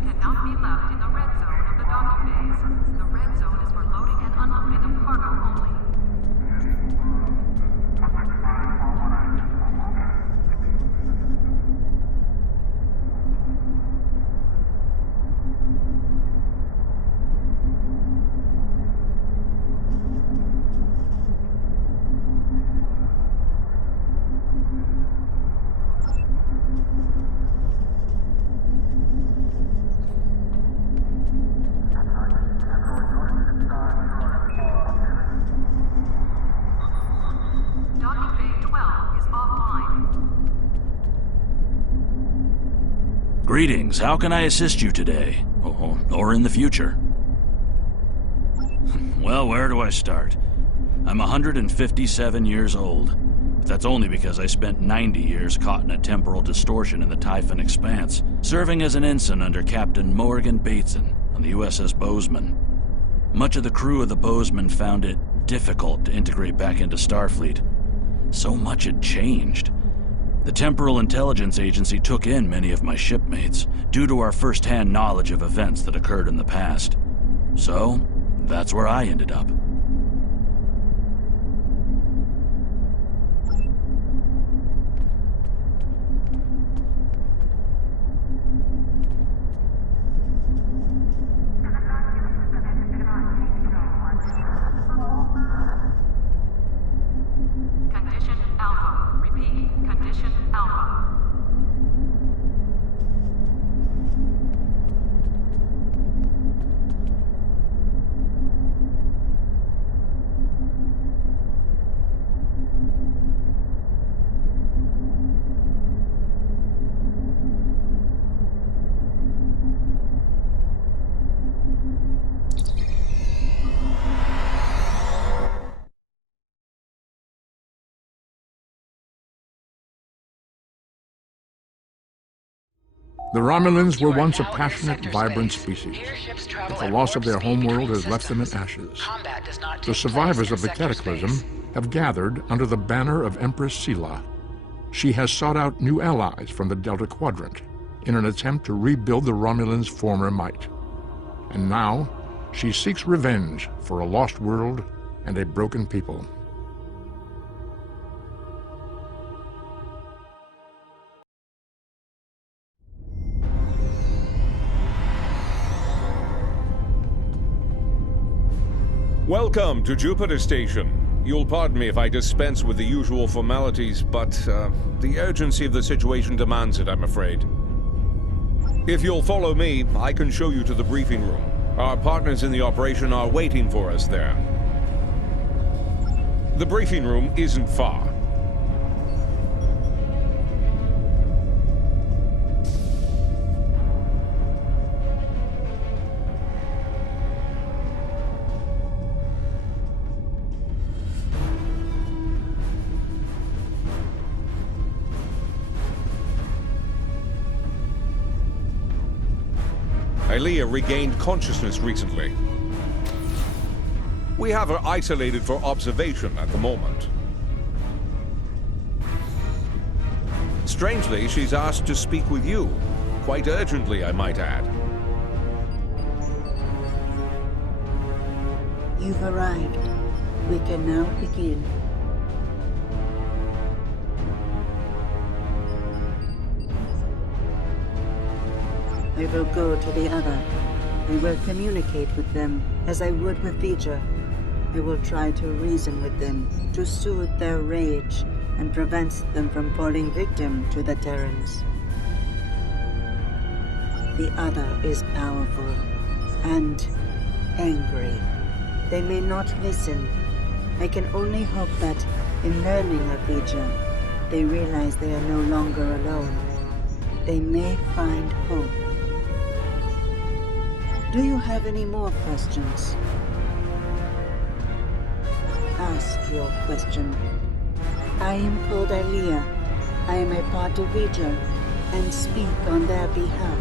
cannot be left in the red zone of the docking bays. The red zone is for loading and unloading of cargo only. Greetings, how can I assist you today? Or in the future? Well, where do I start? I'm 157 years old, but that's only because I spent 90 years caught in a temporal distortion in the Typhon Expanse, serving as an ensign under Captain Morgan Bateson on the USS Bozeman. Much of the crew of the Bozeman found it difficult to integrate back into Starfleet. So much had changed. The Temporal Intelligence Agency took in many of my shipmates, due to our first-hand knowledge of events that occurred in the past. So, that's where I ended up. Condition Alpha. Repeat. Condition Alpha. The Romulans were once a passionate, vibrant species, but the loss of their homeworld has left them in ashes. The survivors of the Cataclysm have gathered under the banner of Empress Sela. She has sought out new allies from the Delta Quadrant in an attempt to rebuild the Romulans' former might. And now, she seeks revenge for a lost world and a broken people. Welcome to Jupiter Station. You'll pardon me if I dispense with the usual formalities, but the urgency of the situation demands it, I'm afraid. If you'll follow me, I can show you to the briefing room. Our partners in the operation are waiting for us there. The briefing room isn't far. Alia regained consciousness recently. We have her isolated for observation at the moment. Strangely, she's asked to speak with you. Quite urgently, I might add. You've arrived. We can now begin. I will go to the other. I will communicate with them as I would with Vija. I will try to reason with them to soothe their rage and prevent them from falling victim to the Terrans. The other is powerful and angry. They may not listen. I can only hope that in learning of Vija, they realize they are no longer alone. They may find hope. Do you have any more questions? Ask your question. I am called Alia. I am a part of Vija and speak on their behalf.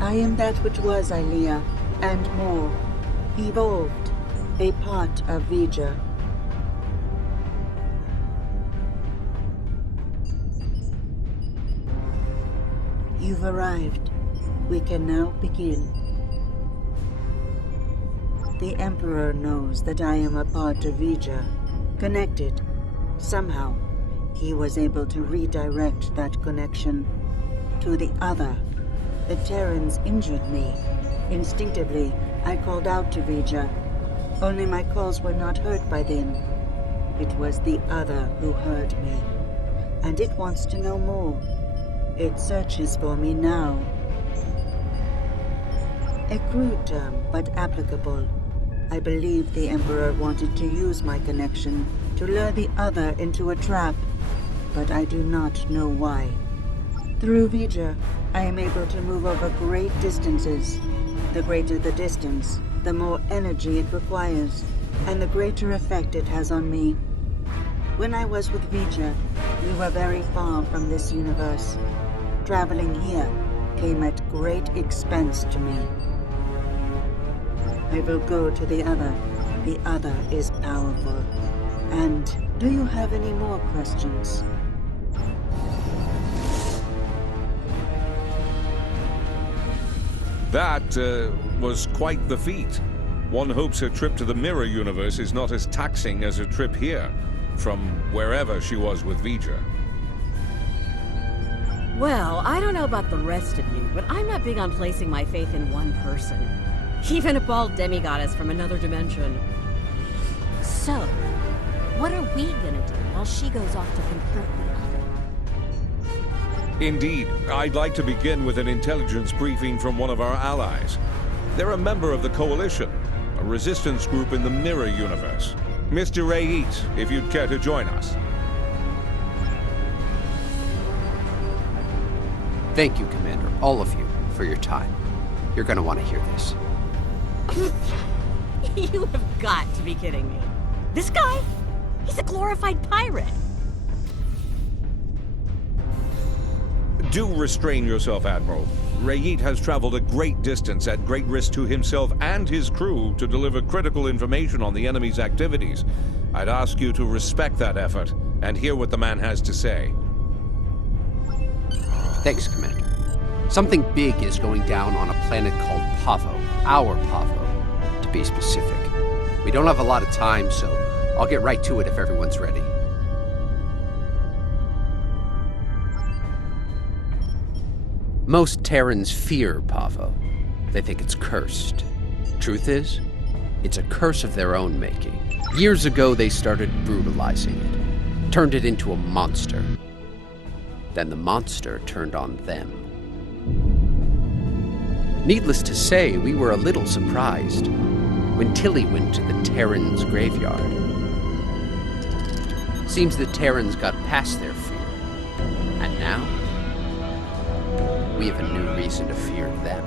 I am that which was Alia and more, evolved, a part of Vija. You've arrived. We can now begin. The Emperor knows that I am a part of Vija, connected. Somehow, he was able to redirect that connection to the other. The Terrans injured me. Instinctively, I called out to Vija. Only my calls were not heard by them. It was the other who heard me. And it wants to know more. It searches for me now. A crude term, but applicable. I believe the Emperor wanted to use my connection to lure the other into a trap, but I do not know why. Through Vija, I am able to move over great distances. The greater the distance, the more energy it requires, and the greater effect it has on me. When I was with Vija, we were very far from this universe. Traveling here came at great expense to me. I will go to the other. The other is powerful. And do you have any more questions? That was quite the feat. One hopes her trip to the mirror universe is not as taxing as her trip here, from wherever she was with Vija. Well, I don't know about the rest of you, but I'm not big on placing my faith in one person. Even a bald demigoddess from another dimension. So, what are we gonna do while she goes off to confront the other? Indeed, I'd like to begin with an intelligence briefing from one of our allies. They're a member of the Coalition, a resistance group in the mirror universe. Mr. Rayit, if you'd care to join us. Thank you, Commander, all of you, for your time. You're gonna want to hear this. You have got to be kidding me. This guy? He's a glorified pirate. Do restrain yourself, Admiral. Rayit has traveled a great distance at great risk to himself and his crew to deliver critical information on the enemy's activities. I'd ask you to respect that effort and hear what the man has to say. Thanks, Commander. Something big is going down on a planet called Pavo. Our Pavo, to be specific. We don't have a lot of time, so I'll get right to it if everyone's ready. Most Terrans fear Pavo. They think it's cursed. Truth is, it's a curse of their own making. Years ago, they started brutalizing it, turned it into a monster. Then the monster turned on them. Needless to say, we were a little surprised when Tilly went to the Terrans' graveyard. Seems the Terrans got past their fear, and now we have a new reason to fear them.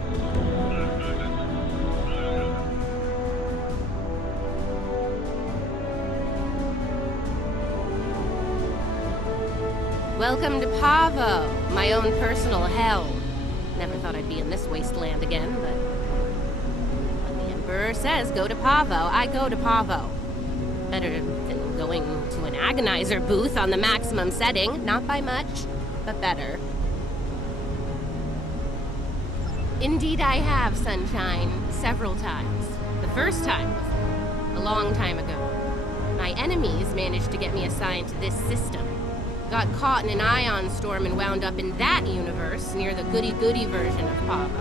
Welcome to Pavo, my own personal hell. Never thought I'd be in this wasteland again, but when the Emperor says go to Pavo, I go to Pavo. Better than going to an agonizer booth on the maximum setting. Not by much, but better. Indeed I have, Sunshine. Several times. The first time was a long time ago. My enemies managed to get me assigned to this system. Got caught in an ion storm and wound up in that universe near the goody-goody version of Pavo.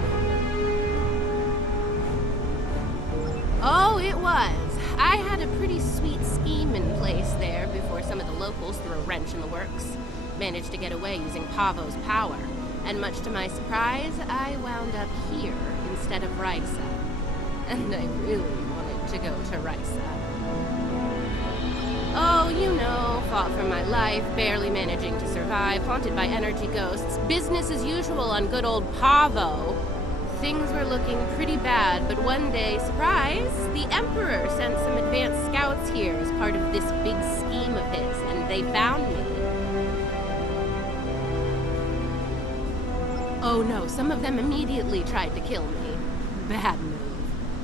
Oh, it was. I had a pretty sweet scheme in place there before some of the locals threw a wrench in the works. Managed to get away using Pavo's power. And much to my surprise, I wound up here instead of Risa. And I really wanted to go to Risa. Oh, you know, fought for my life, barely managing to survive, haunted by energy ghosts, business as usual on good old Pavo. Things were looking pretty bad, but one day, surprise, the Emperor sent some advanced scouts here as part of this big scheme of his, and they found me. Oh no, some of them immediately tried to kill me. Bad move.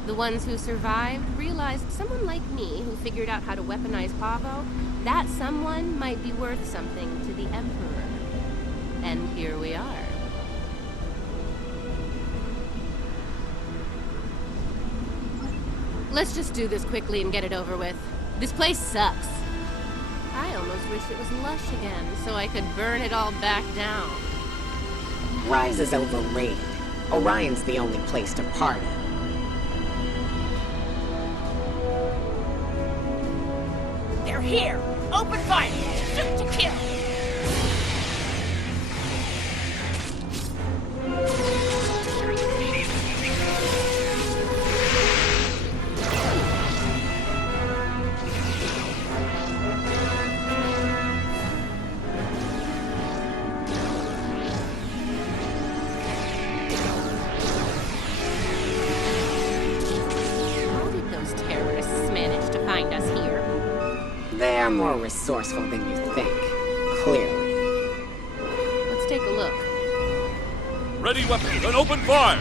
The ones who survived realized someone like me who figured out how to weaponize Pavo, that someone might be worth something to the Emperor. And here we are. Let's just do this quickly and get it over with. This place sucks. I almost wish it was lush again, so I could burn it all back down. Rise is overrated. Orion's the only place to party. They're here! Open fire! Shoot to kill! How did those terrorists manage to find us here? They're more resourceful than you think. Clearly. Let's take a look. Ready weapons and open fire!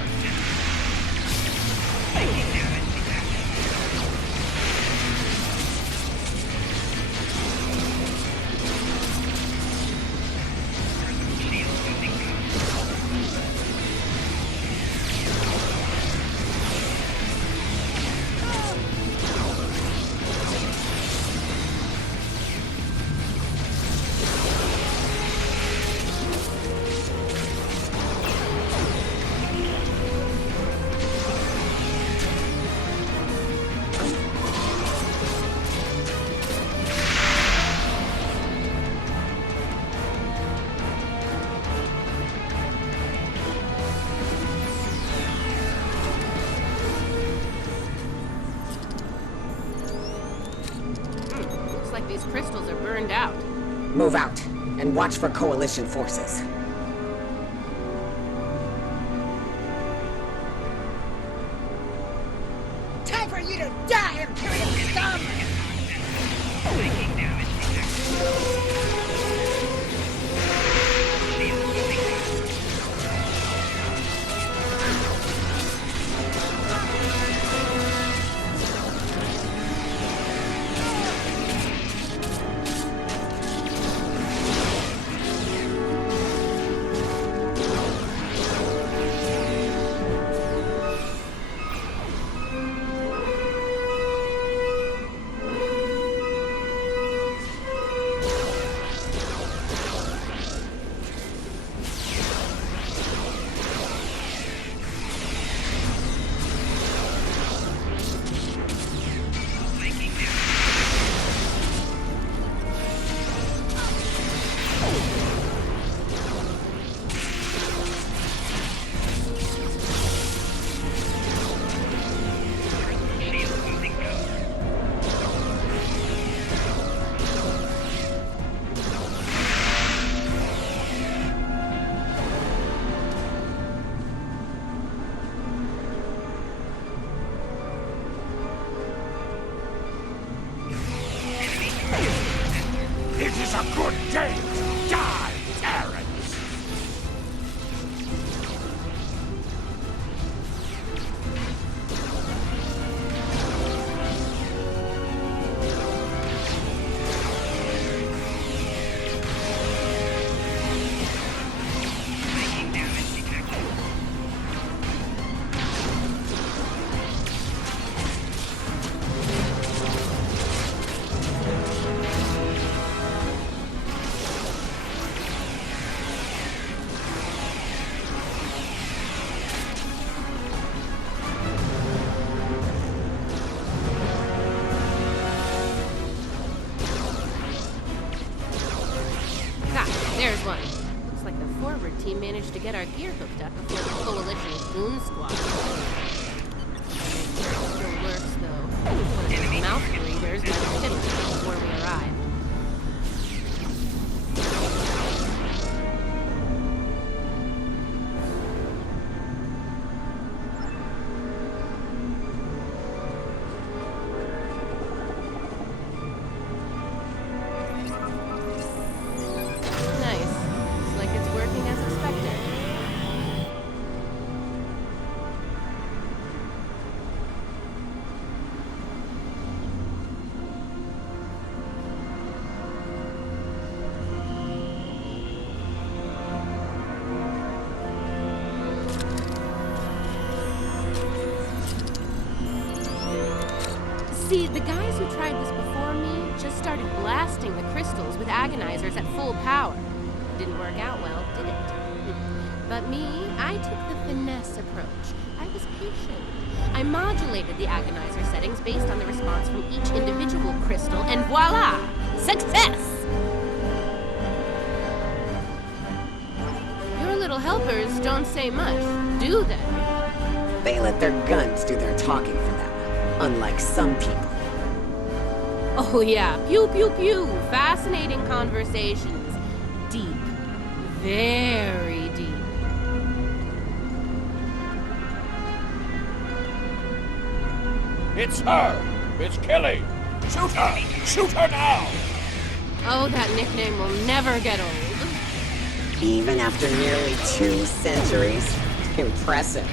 Looks like these crystals are burned out. Move out, and watch for Coalition forces. Time for you to die, Imperial scum! It is a good day to die, Terrans! There's one. Looks like the forward team managed to get our gear hooked up before the Coalition's goon squad. Still works, though. One of those mouth breathers might have hit us before we arrived. Nice. Looks like it's working as expected. See, the guys who tried this before me just started blasting the crystals with agonizers at full power. Didn't work out well, did it? But me, I took the finesse approach. I was patient. I modulated the agonizer settings based on the response from each individual crystal, and voila! Success! Your little helpers don't say much, do they? They let their guns do their talking for them, unlike some people. Oh yeah, pew pew pew, fascinating conversations. Deep, very deep. It's her! It's Killy! Shoot her! Shoot her now! Oh, that nickname will never get old. Even after nearly 2 centuries? Impressive.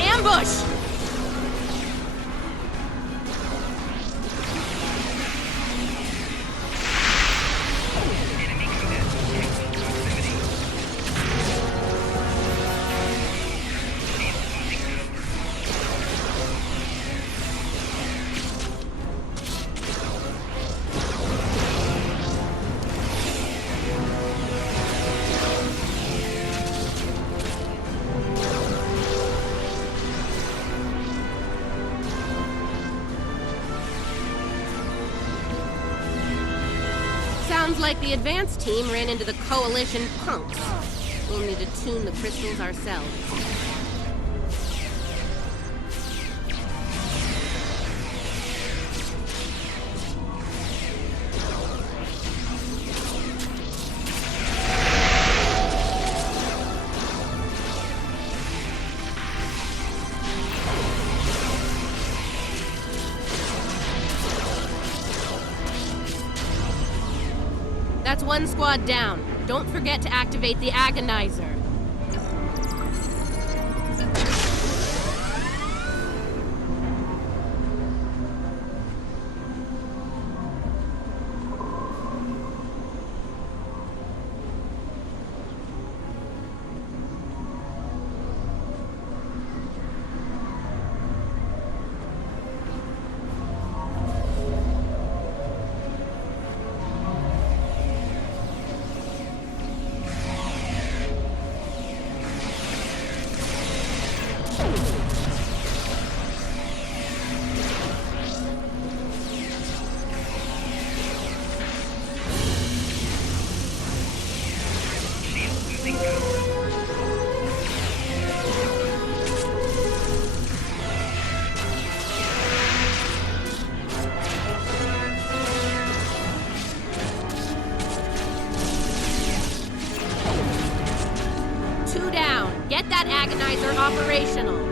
Ambush! Sounds like the advanced team ran into the Coalition punks. We'll need to tune the crystals ourselves. That's one squad down. Don't forget to activate the agonizer. Get that agonizer operational.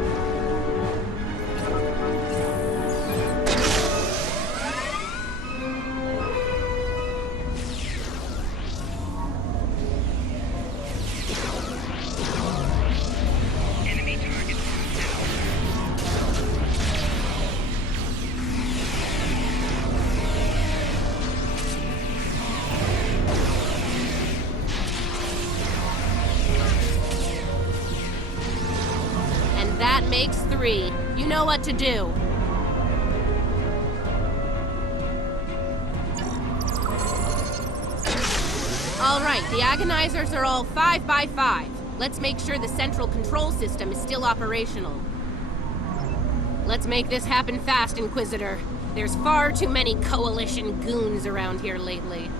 That makes 3. You know what to do. All right, the agonizers are all 5 by 5. Let's make sure the central control system is still operational. Let's make this happen fast, Inquisitor. There's far too many Coalition goons around here lately.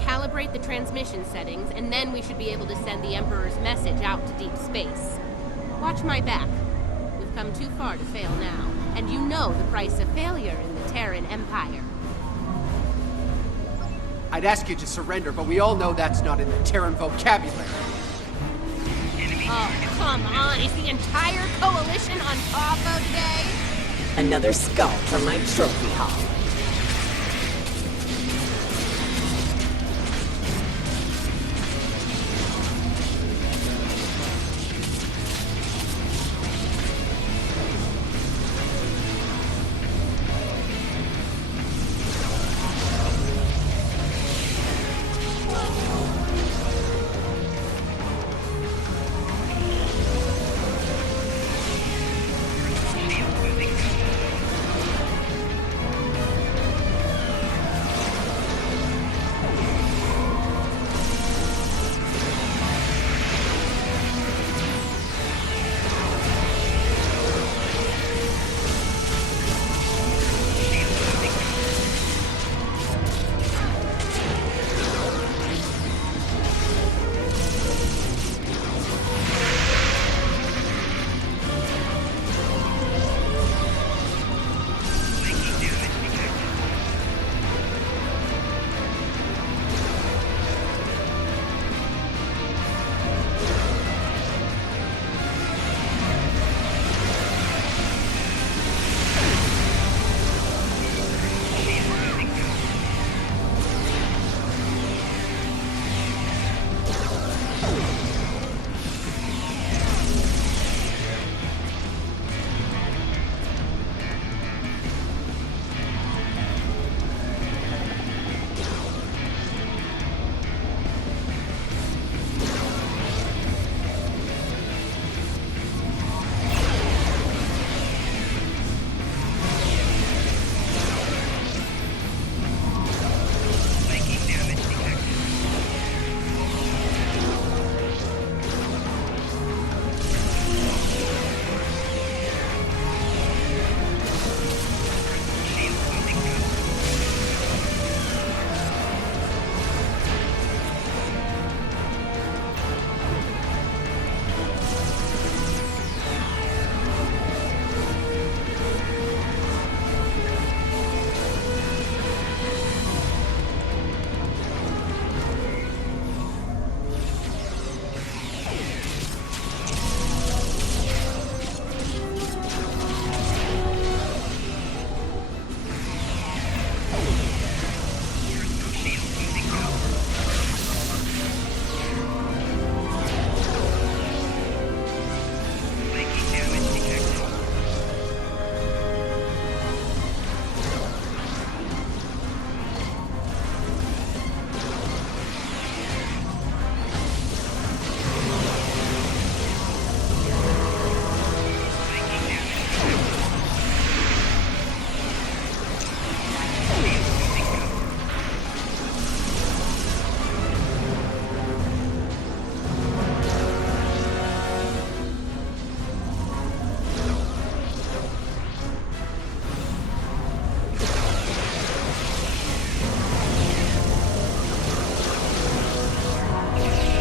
Calibrate the transmission settings, and then we should be able to send the Emperor's message out to deep space. Watch my back. We've come too far to fail now, and you know the price of failure in the Terran Empire. I'd ask you to surrender, but we all know that's not in the Terran vocabulary. Oh, come on. Is the entire Coalition on Pavo today? Another skull from my trophy hall.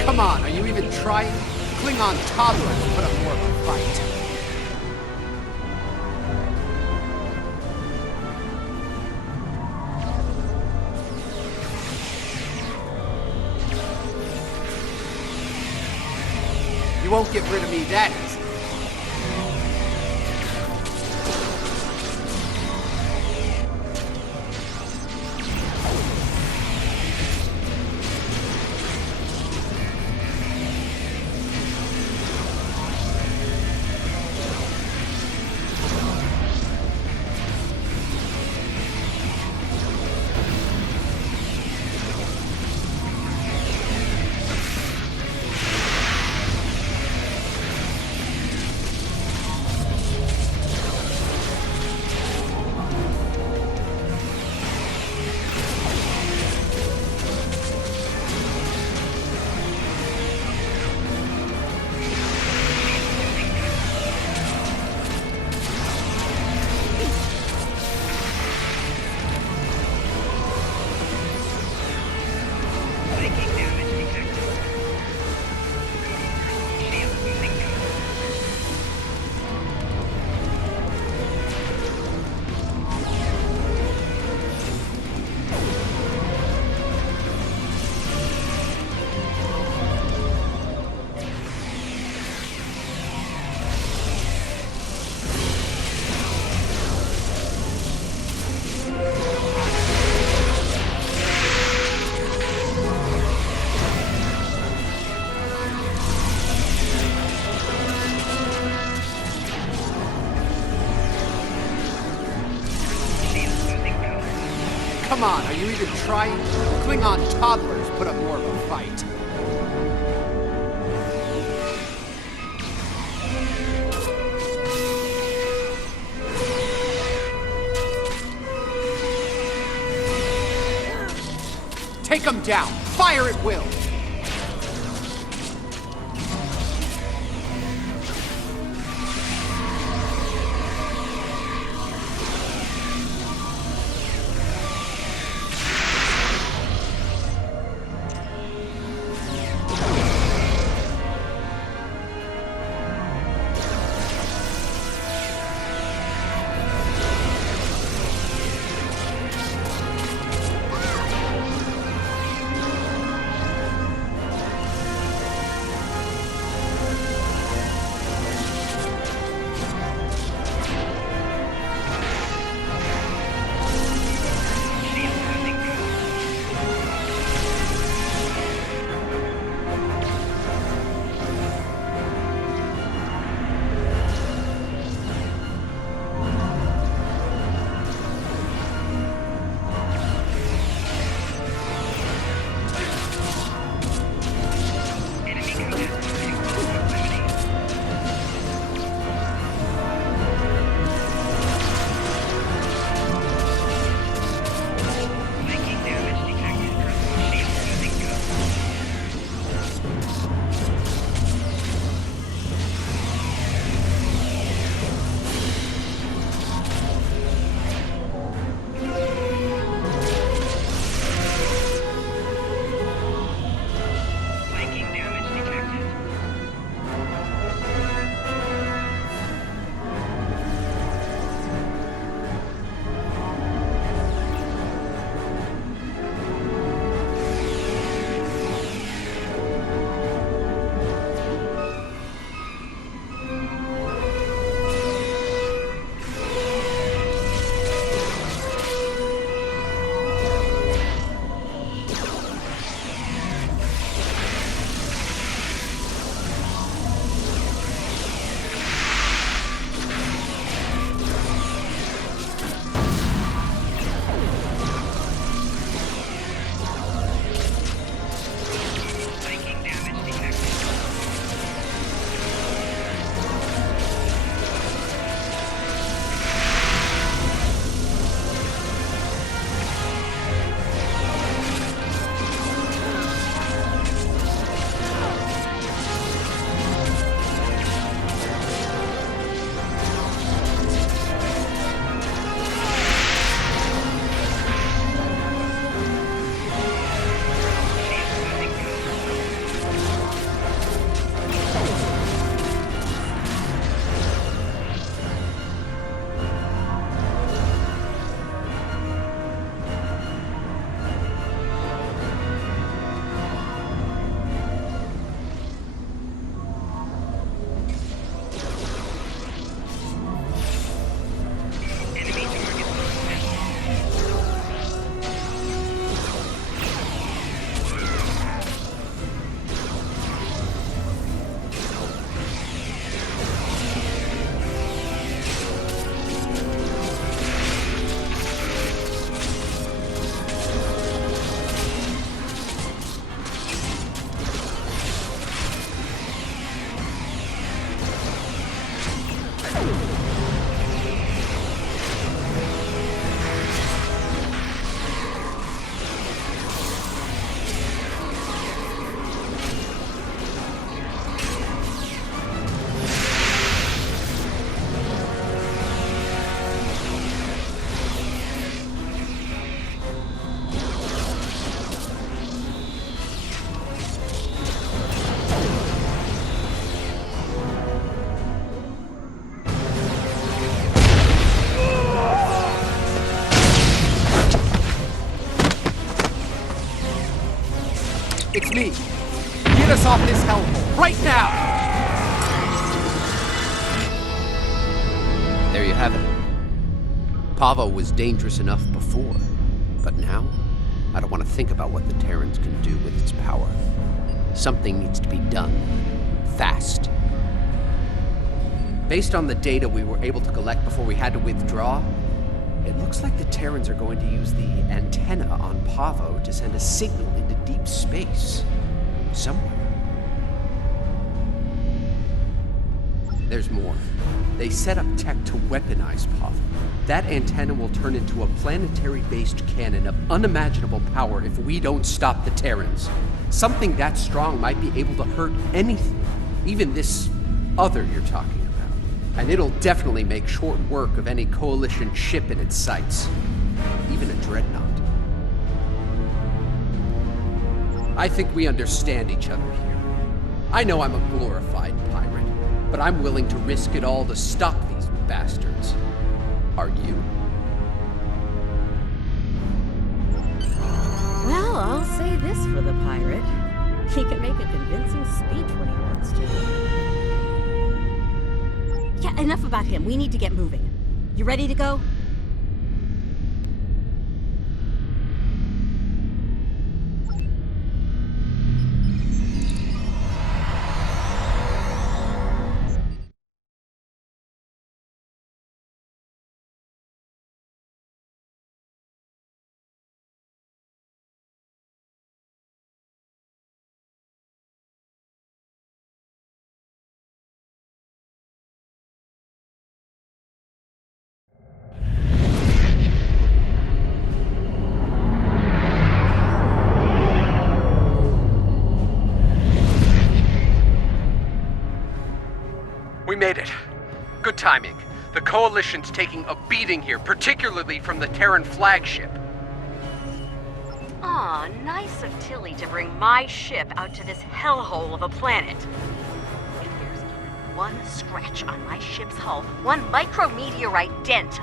Come on, are you even trying? Klingon toddlers put up more of a fight. You won't get rid of me that easy. Come on, are you even trying? Klingon toddlers put up more of a fight. Take them down! Fire at will! off this hellhole, right now! There you have it. Pavo was dangerous enough before, but now, I don't want to think about what the Terrans can do with its power. Something needs to be done. Fast. Based on the data we were able to collect before we had to withdraw, it looks like the Terrans are going to use the antenna on Pavo to send a signal into deep space. Somewhere. There's more. They set up tech to weaponize Pavo. That antenna will turn into a planetary-based cannon of unimaginable power if we don't stop the Terrans. Something that strong might be able to hurt anything, even this other you're talking about. And it'll definitely make short work of any Coalition ship in its sights, even a dreadnought. I think we understand each other here. I know I'm a glorified pirate, but I'm willing to risk it all to stop these bastards. Are you? Well, I'll say this for the pirate. He can make a convincing speech when he wants to. Yeah, enough about him. We need to get moving. You ready to go? We made it. Good timing. The Coalition's taking a beating here, particularly from the Terran flagship. Aw, nice of Tilly to bring my ship out to this hellhole of a planet. If there's even one scratch on my ship's hull, one micrometeorite dent,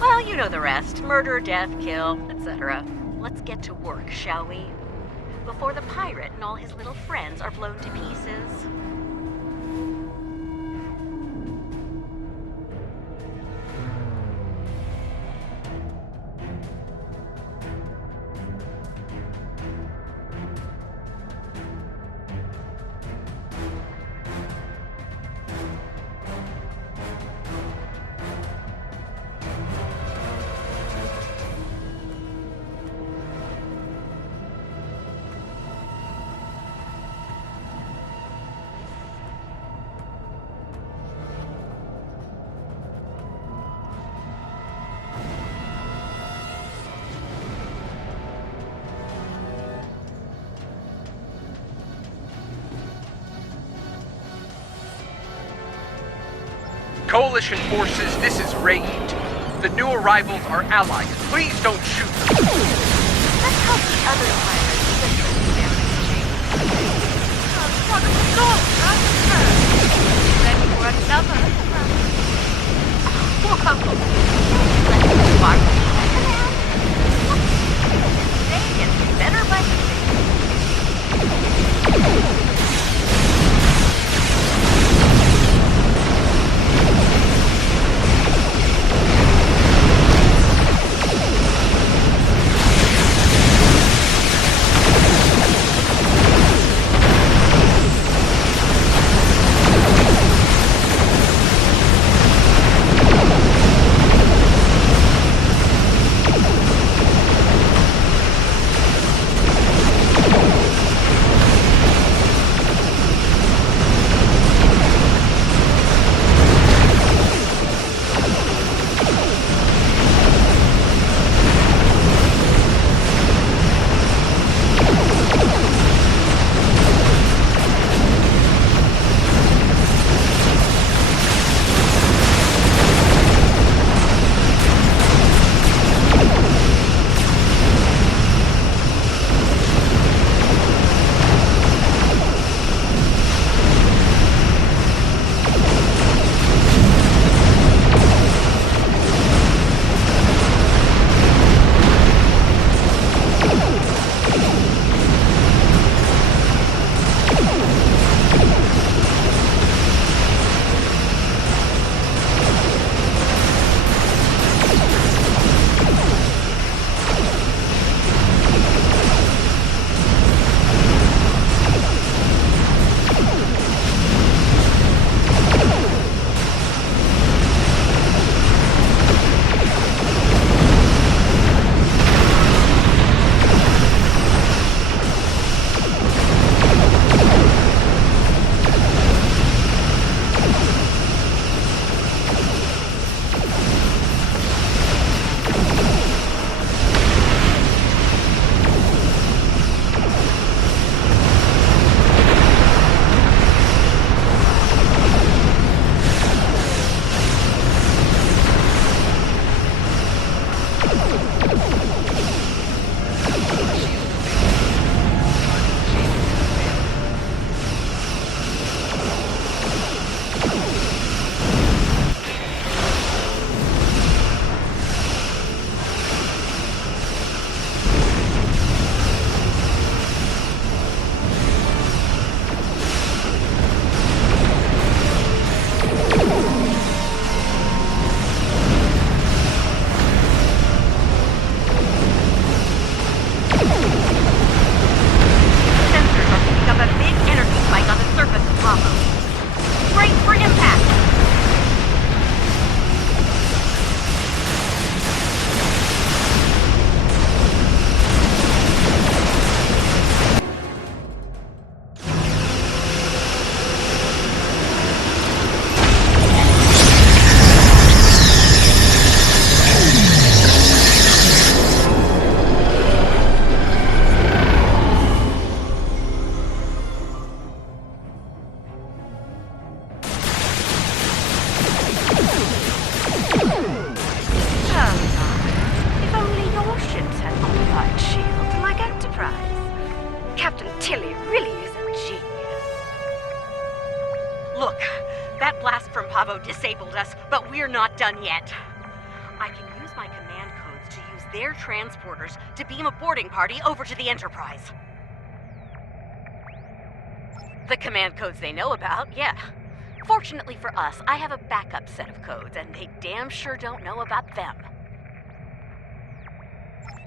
well, you know the rest. Murder, death, kill, etc. Let's get to work, shall we? Before the pirate and all his little friends are blown to pieces. Coalition forces, this is Raid. The new arrivals are allies. Please don't shoot them. Let's help the other pirates with the ready for another round. Whoa! Let's watch they get better by the day. That blast from Pavo disabled us, but we're not done yet. I can use my command codes to use their transporters to beam a boarding party over to the Enterprise. The command codes they know about, yeah. Fortunately for us, I have a backup set of codes, and they damn sure don't know about them.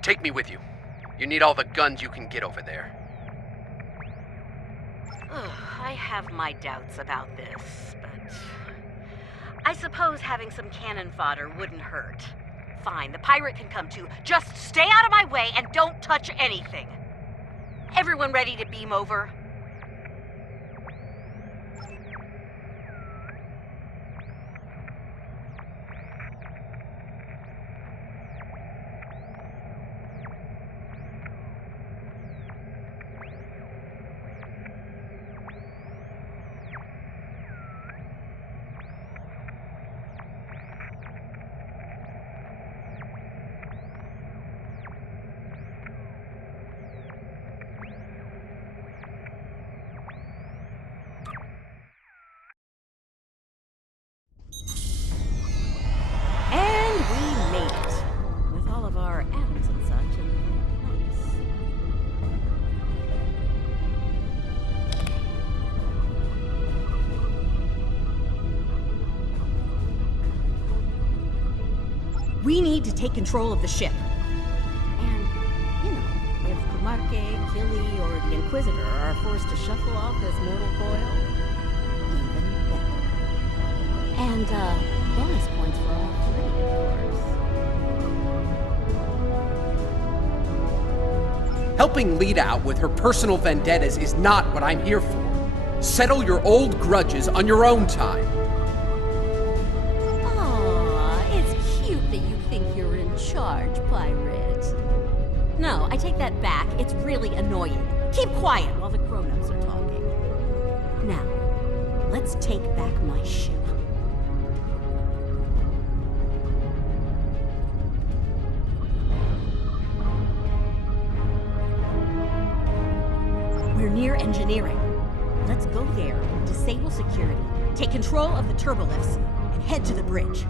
Take me with you. You need all the guns you can get over there. I have my doubts about this, but I suppose having some cannon fodder wouldn't hurt. Fine, the pirate can come too. Just stay out of my way and don't touch anything. Everyone ready to beam over? And we made it. With all of our atoms and such in the right place. We need to take control of the ship. And, you know, if Kumarke, Killy, or the Inquisitor are forced to shuffle off this mortal coil, even better. And, bonus points for all three, of course. Helping Lita out with her personal vendettas is not what I'm here for. Settle your old grudges on your own time. Aw, it's cute that you think you're in charge, pirate. No, I take that back. It's really annoying. Keep quiet while the grown-ups are talking. Now, let's take back my ship. We're near engineering. Let's go there, disable security, take control of the turbolifts, and head to the bridge.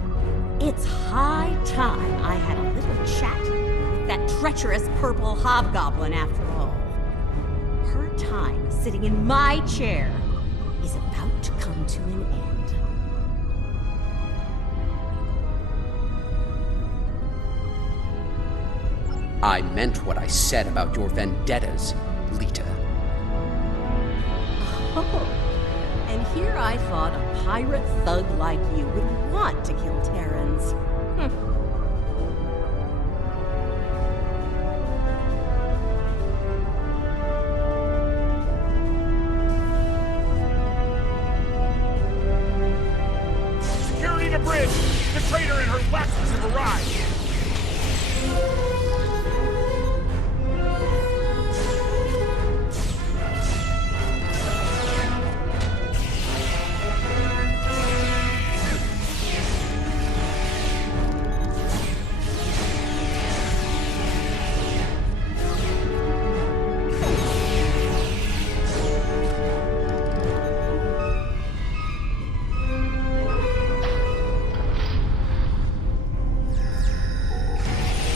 It's high time I had a little chat with that treacherous purple hobgoblin after all. Her time sitting in my chair is about to come to an end. I meant what I said about your vendettas, Lita. Oh, and here I thought a pirate thug like you would want to kill Terrans. Security to bridge! The traitor and her Waxers have arrived!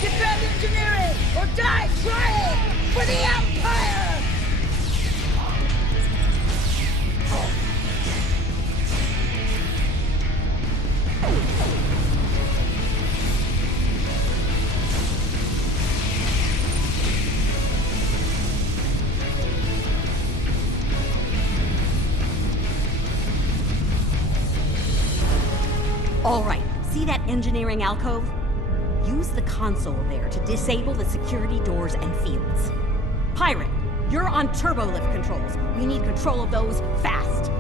Defend engineering or die trying for the Empire! All right, see that engineering alcove? Use the console there to disable the security doors and fields. Pirate, you're on turbolift controls. We need control of those fast.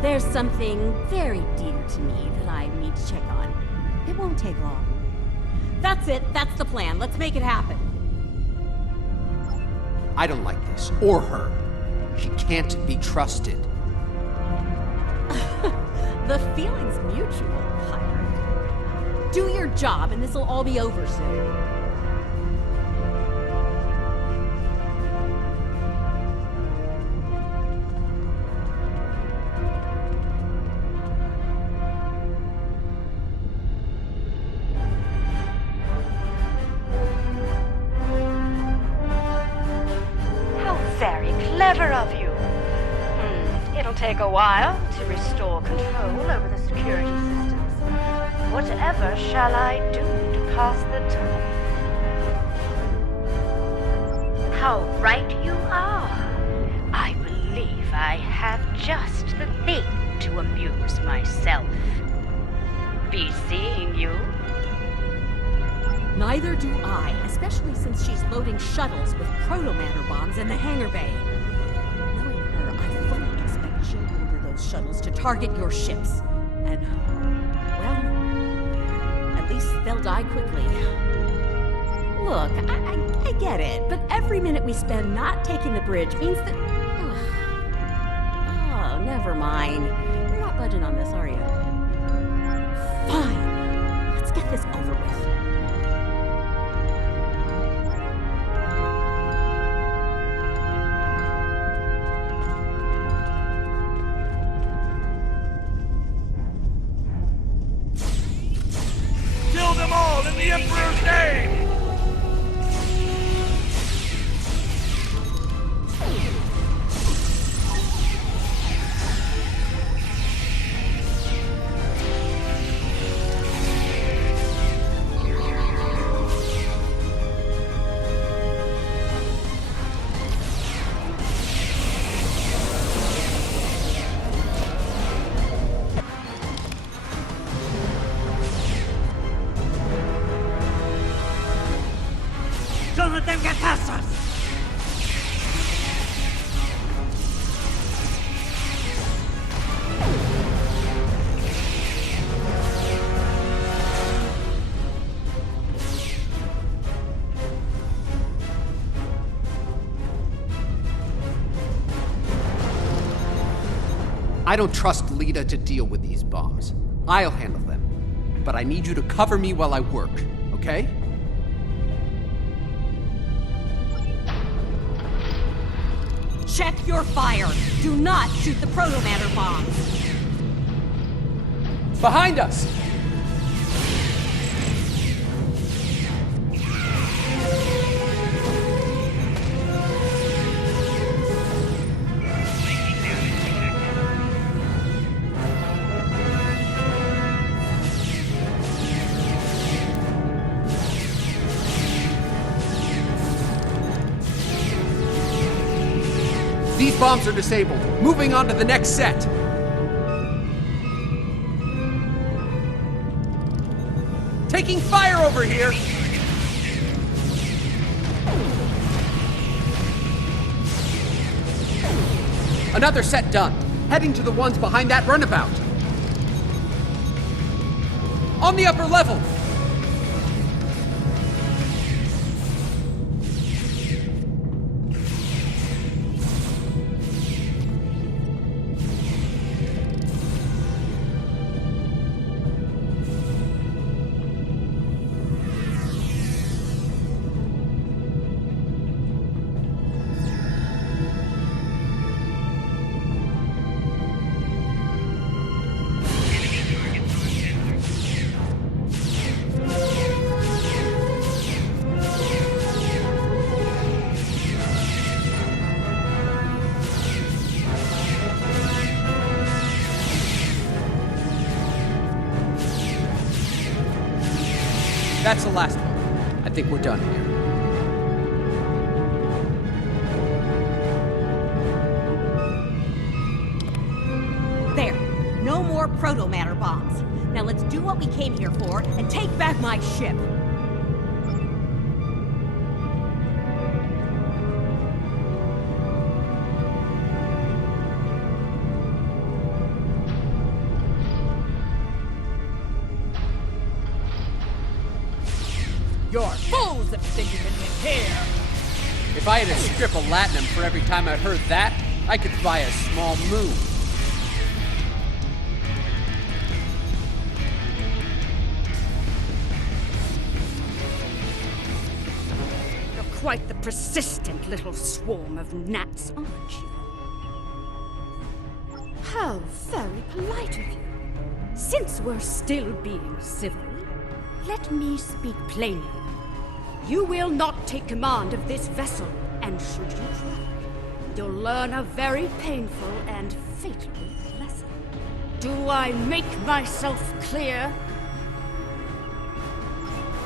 There's something very dear to me that I need to check on. It won't take long. That's it. That's the plan. Let's make it happen. I don't like this, or her. She can't be trusted. The feeling's mutual, pirate. Do your job, and this'll all be over soon. take a while to restore control over the security systems. Whatever shall I do to pass the time? How right you are. I believe I have just the thing to amuse myself. Be seeing you. Neither do I, especially since she's loading shuttles with proto-matter bombs in the hangar bay. Knowing her, I fully expect she'll order those shuttles to target your ships. And, well, at least they'll die quickly. Look, I get it, but every minute we spend not taking the bridge means that... Oh, never mind. You're not budging on this, are you? Fine. Let's get this over with. Kill them all in the Emperor's name! Don't let them get past us! I don't trust Lita to deal with these bombs. I'll handle them. But I need you to cover me while I work, okay? Check your fire! Do not shoot the proto-matter bombs! Behind us! These bombs are disabled. Moving on to the next set. Taking fire over here! Another set done. Heading to the ones behind that runabout. On the upper level! That's the last one. I think we're done here. There. No more proto-matter bombs. Now let's do what we came here for and take back my ship. You're fools of thinking that you're here! If I had a strip of latinum for every time I heard that, I could buy a small moon. You're quite the persistent little swarm of gnats, aren't you? How very polite of you. Since we're still being civil, let me speak plainly. You will not take command of this vessel, and should you try, you'll learn a very painful and fatal lesson. Do I make myself clear?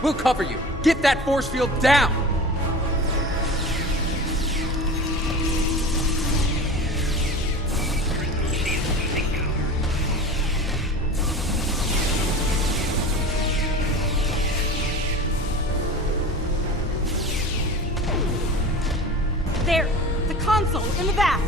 We'll cover you. Get that force field down! There! The console in the back!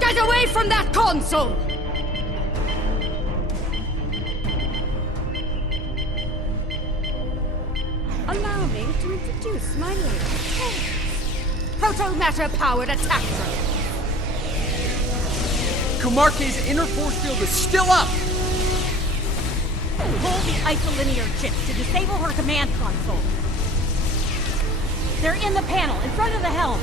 Get away from that console! Allow me to introduce my latest proto-matter-powered attack drone. Kumarke's inner force field is still up! Pull the isolinear chip to disable her command console. They're in the panel, in front of the helm.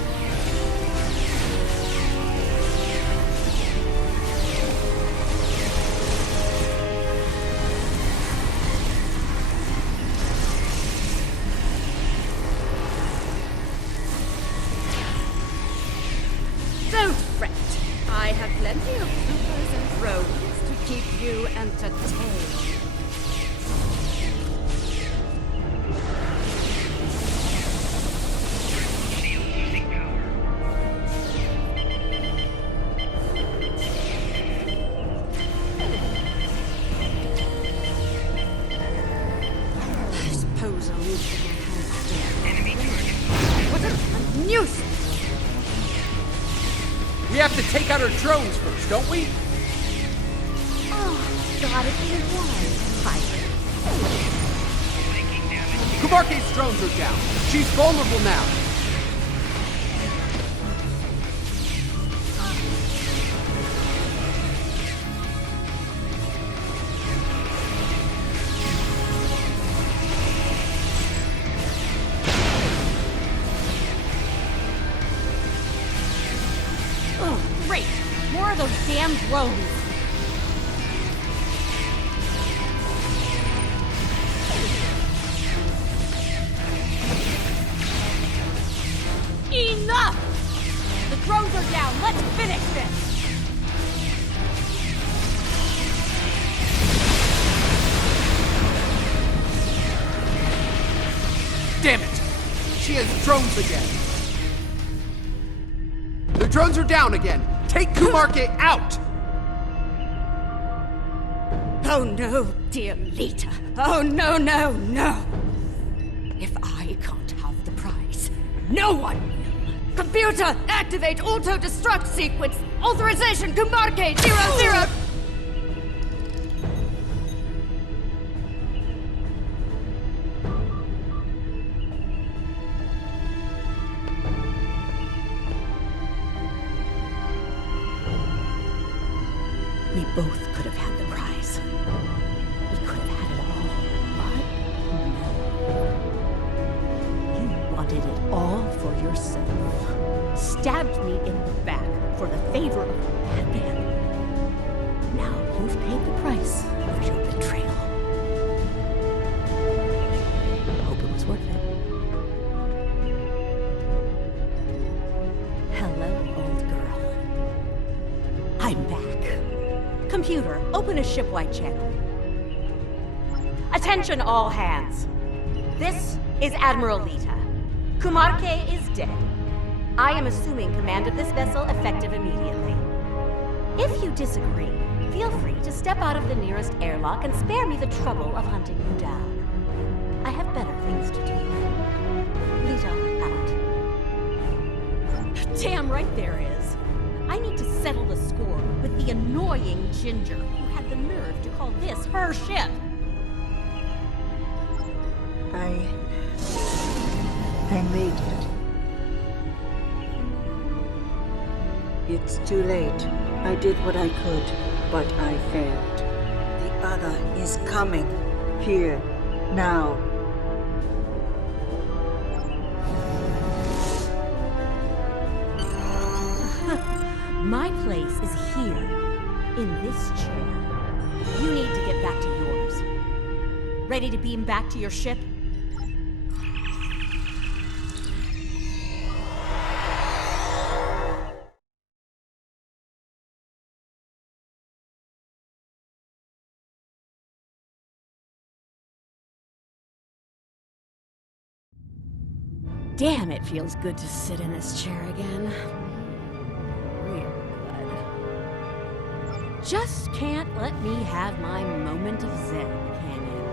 Don't fret. I have plenty of supers and drones to keep you entertained. I suppose I'll need to get my hands dirty. What a nuisance! We have to take out our drones first, don't we? Oh, got it in one, pirate. Kumarke's drones are down. She's vulnerable now. Oh, great! More of those damn drones! Enough! The drones are down. Let's finish this! Damn it! She has drones again. The drones are down again. Take Kumarke out! Oh no, dear Lita. Oh no, no, no. If I can't have the prize, no one will. Computer, activate auto-destruct sequence. Authorization, Kumarke 00. We both could have had the prize. We could have had it all, but no. You wanted it all for yourself. Stabbed me in the back for the favor of a madman. Now you've paid the price for your betrayal. Hope it was worth it. Hello, old girl. I'm back. Computer, open a shipwide channel. Attention all hands. This is Admiral Lita. Kumarke is dead. I am assuming command of this vessel effective immediately. If you disagree, feel free to step out of the nearest airlock and spare me the trouble of hunting you down. I have better things to do. Lita, out. Damn right there is. I need to settle the score with the annoying Ginger who had the nerve to call this her ship. I made it. It's too late. I did what I could, but I failed. The other is coming. Here. Now. My place is here. in this chair. You need to get back to yours. Ready to beam back to your ship? Damn, it feels good to sit in this chair again. Real good. Just can't let me have my moment of zen, can you?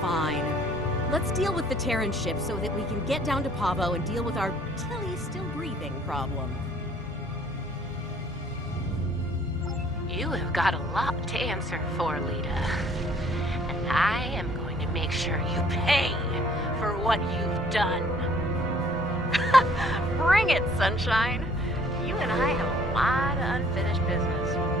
Fine. Let's deal with the Terran ship so that we can get down to Pavo and deal with our Tilly still breathing problem. You have got a lot to answer for, Lita. And I am going to make sure you pay for what you've done. Bring it, sunshine. You and I have a lot of unfinished business.